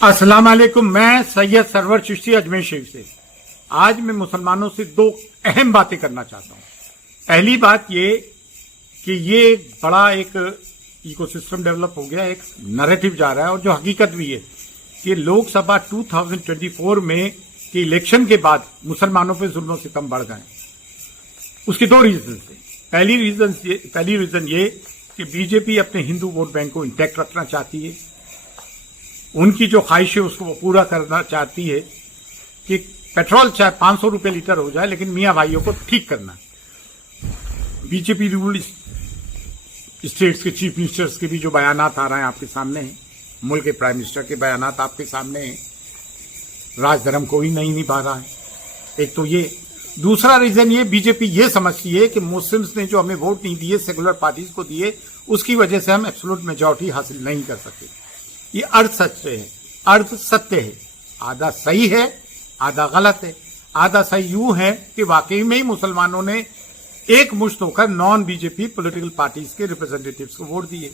अस्सलाम वालेकुम। मैं सैयद सरवर चिश्ती अजमेर शरीफ से। आज मैं मुसलमानों से दो अहम बातें करना चाहता हूं। पहली बात ये कि ये बड़ा एक इकोसिस्टम डेवलप हो गया, एक नैरेटिव जा रहा है और जो हकीकत भी है कि लोकसभा 2024 में के इलेक्शन के बाद मुसलमानों पे जुल्म सितम बढ़ गए। उसके दो रीजन थे। पहली रीजन ये कि बीजेपी अपने हिंदू वोट बैंक को इंटैक्ट रखना चाहती है। उनकी जो ख्वाहिश है उसको वो पूरा करना चाहती है कि पेट्रोल चाहे 500 रुपये लीटर हो जाए, लेकिन मियां भाइयों को ठीक करना है। बीजेपी रूल स्टेट्स के चीफ मिनिस्टर्स के भी जो बयानात आ रहे हैं आपके सामने हैं, मुल्क के प्राइम मिनिस्टर के बयानात आपके सामने हैं। राजधर्म कोई नहीं निभा रहा है। एक तो ये। दूसरा रीजन ये, बीजेपी ये समझती है कि मुस्लिम्स ने जो हमें वोट नहीं दिए, सेकुलर पार्टीज को दिए, उसकी वजह से हम एब्सोल्यूट मेजॉरिटी हासिल नहीं कर सके। ये अर्थ सत्य है। आधा सही है, आधा गलत है। आधा सही यूं है कि वाकई में ही मुसलमानों ने एक मुश्त होकर नॉन बीजेपी पॉलिटिकल पार्टीज के रिप्रेजेंटेटिव्स को वोट दिए।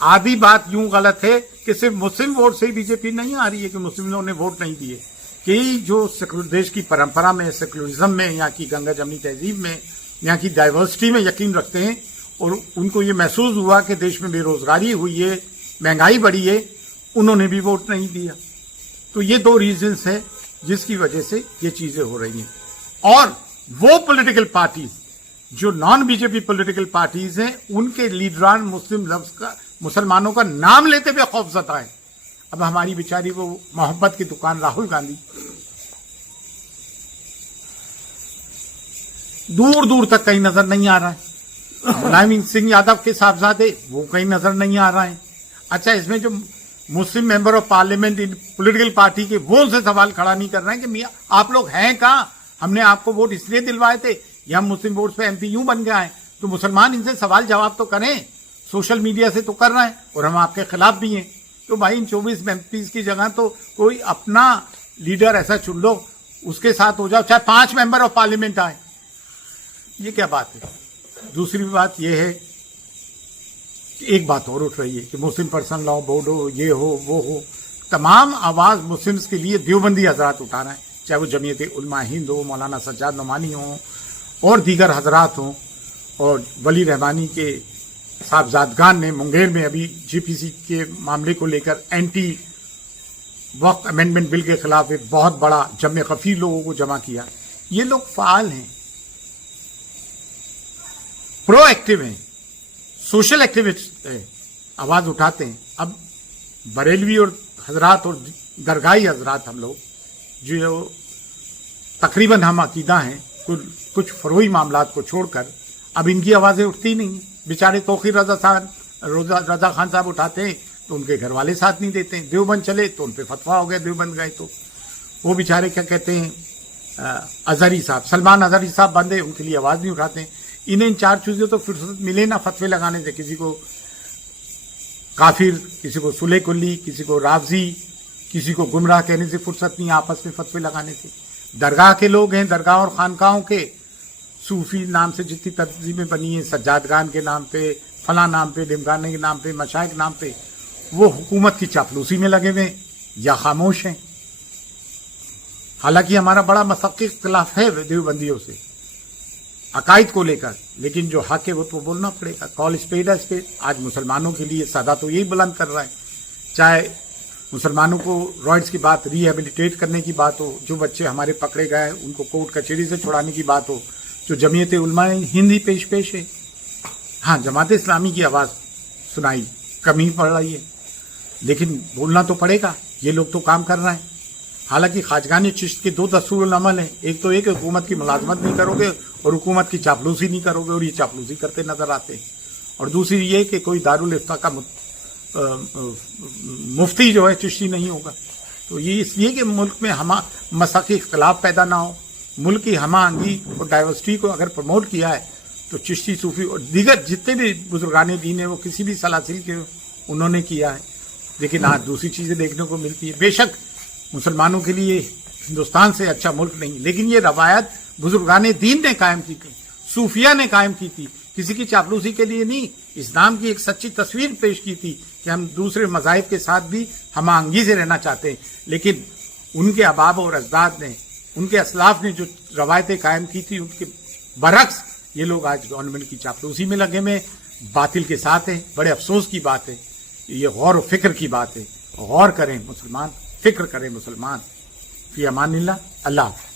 आधी बात यूं गलत है कि सिर्फ मुस्लिम वोट से ही बीजेपी नहीं आ रही है कि मुस्लिमों ने वोट नहीं दिए। कि जो देश की परंपरा में, सेकुलरिज्म में, यहाँ की गंगा जमनी तहजीब में, यहाँ की डाइवर्सिटी में यकीन रखते हैं और उनको ये महसूस हुआ कि देश में बेरोजगारी हुई है, महंगाई बढ़ी है, उन्होंने भी वोट नहीं दिया। तो ये दो रीजंस है जिसकी वजह से ये चीजें हो रही हैं। और वो पॉलिटिकल पार्टीज जो नॉन बीजेपी पॉलिटिकल पार्टीज हैं, उनके लीडरान मुसलमानों का नाम लेते हुए खौफजदा है। अब हमारी बेचारी वो मोहब्बत की दुकान राहुल गांधी, दूर दूर तक कहीं नजर नहीं आ रहा है। मुलायम सिंह यादव के साहबजादे, वो कहीं नजर नहीं आ रहा है। अच्छा, इसमें जो मुस्लिम मेंबर ऑफ पार्लियामेंट इन पॉलिटिकल पार्टी के, वो उनसे सवाल खड़ा नहीं कर रहे हैं कि मियां आप लोग हैं कहां? हमने आपको वोट इसलिए दिलवाए थे या हम मुस्लिम वोट पे एमपी यूं बन गए हैं? तो मुसलमान इनसे सवाल जवाब तो करें। सोशल मीडिया से तो कर रहे हैं और हम आपके खिलाफ भी हैं। तो भाई इन 24 एमपी की जगह तो कोई अपना लीडर ऐसा चुन लो, उसके साथ हो जाओ, चाहे 5 मेंबर ऑफ पार्लियामेंट आए। ये क्या बात है? दूसरी बात यह है, एक बात और उठ रही है कि मुस्लिम पर्सन लॉ बोर्ड हो, ये हो, वो हो। तमाम आवाज मुस्लिम्स के लिए देवबंदी हजरात उठा रहे हैं, चाहे वो जमीयत उलमा हिंद हो, मौलाना सज्जाद नोमानी हो और दीगर हजरात हों। और वली रहमानी के साहबजादगान ने मुंगेर में अभी जीपीसी के मामले को लेकर एंटी वक्फ अमेंडमेंट बिल के खिलाफ एक बहुत बड़ा जमे खफी लोगों को जमा किया। ये लोग फाल हैं, प्रोएक्टिव हैं, सोशल एक्टिविस्ट है, आवाज उठाते हैं। अब बरेलवी और हजरात और दरगाही हजरात, हम लोग जो तकरीबन हम अकीदा हैं, कुछ फरोई मामलात को छोड़कर अब इनकी आवाजें उठती नहीं। बेचारे तौकीर रजा खान साहब उठाते हैं तो उनके घर वाले साथ नहीं देते हैं। देवबंद चले तो उन पर फतवा हो गया, देवबंद गए तो वो बेचारे क्या कहते हैं, अजहरी साहब, सलमान अजहरी साहब बंदे, उनके लिए आवाज नहीं उठाते हैं। इन्हें इन 4 चीजों तो फुर्सत मिले ना फतवे लगाने से, किसी को काफिर, किसी को सुले कुल्ली, किसी को रावजी, किसी को गुमराह कहने से फुर्सत नहीं, आपस में फतवे लगाने से। दरगाह के लोग हैं, दरगाह और खानकाहों के, सूफी नाम से जितनी तंजीमें बनी है, सज्जादगान के नाम पे, फला नाम पे, लिमगाने के नाम पे, मशाइख के नाम पे, वो हुकूमत की चापलूसी में लगे हुए या खामोश हैं। हालांकि हमारा बड़ा मसक्की इख्तिलाफ है देवबंदियों से अकायद को लेकर, लेकिन जो हक है वो तो बोलना पड़ेगा। कॉल स्पेड है स्पेड। आज मुसलमानों के लिए सदा तो यही बुलंद कर रहा है, चाहे मुसलमानों को रॉयड्स की बात, रिहेबिलिटेट करने की बात हो, जो बच्चे हमारे पकड़े गए उनको कोर्ट कचहरी से छुड़ाने की बात हो, जो जमीयत उलमा हिंदी पेश है। हाँ, जमात इस्लामी की आवाज सुनाई कमी पड़ रही है, लेकिन बोलना तो पड़ेगा। ये लोग तो काम कर रहे हैं। हालांकि खाजगान चिश्त के 2 दस्तूरुल अमल हैं। एक तो एक हुकूमत की मुलाजमत नहीं करोगे और हुकूमत की चापलूसी नहीं करोगे, और ये चापलूसी करते नजर आते हैं। और दूसरी ये कि कोई दारुल इफ्ता का मुफ्ती जो है चिश्ती नहीं होगा। तो ये इसलिए कि मुल्क में मसाकी इख्तलाफ पैदा ना हो, मुल्क की हमाआहंगी और डाइवर्सिटी को अगर प्रमोट किया है तो चिश्ती, सूफी और दीगर जितने भी बुजुर्गाने दीन है वो किसी भी सलासिल के उन्होंने किया है। लेकिन आज दूसरी चीजें देखने को मिलती है। बेशक मुसलमानों के लिए हिंदुस्तान से अच्छा मुल्क नहीं, लेकिन ये रवायत बुजुर्गाने दीन ने कायम की थी, सूफिया ने कायम की थी किसी की चापलूसी के लिए नहीं, इस्लाम की एक सच्ची तस्वीर पेश की थी कि हम दूसरे मज़ाहिब के साथ भी हम आंगी से रहना चाहते हैं। लेकिन उनके अबाब और अजदाद ने, उनके असलाफ ने जो रवायतें कायम की थी, उनके बरक्स ये लोग आज गवर्नमेंट की चापलूसी में लगे में बातिल के साथ हैं। बड़े अफसोस की बात है, ये गौर व फिक्र की बात है। गौर करें मुसलमान, फिक्र करें मुसलमान। फी अमानिल्लाह, अल्लाह।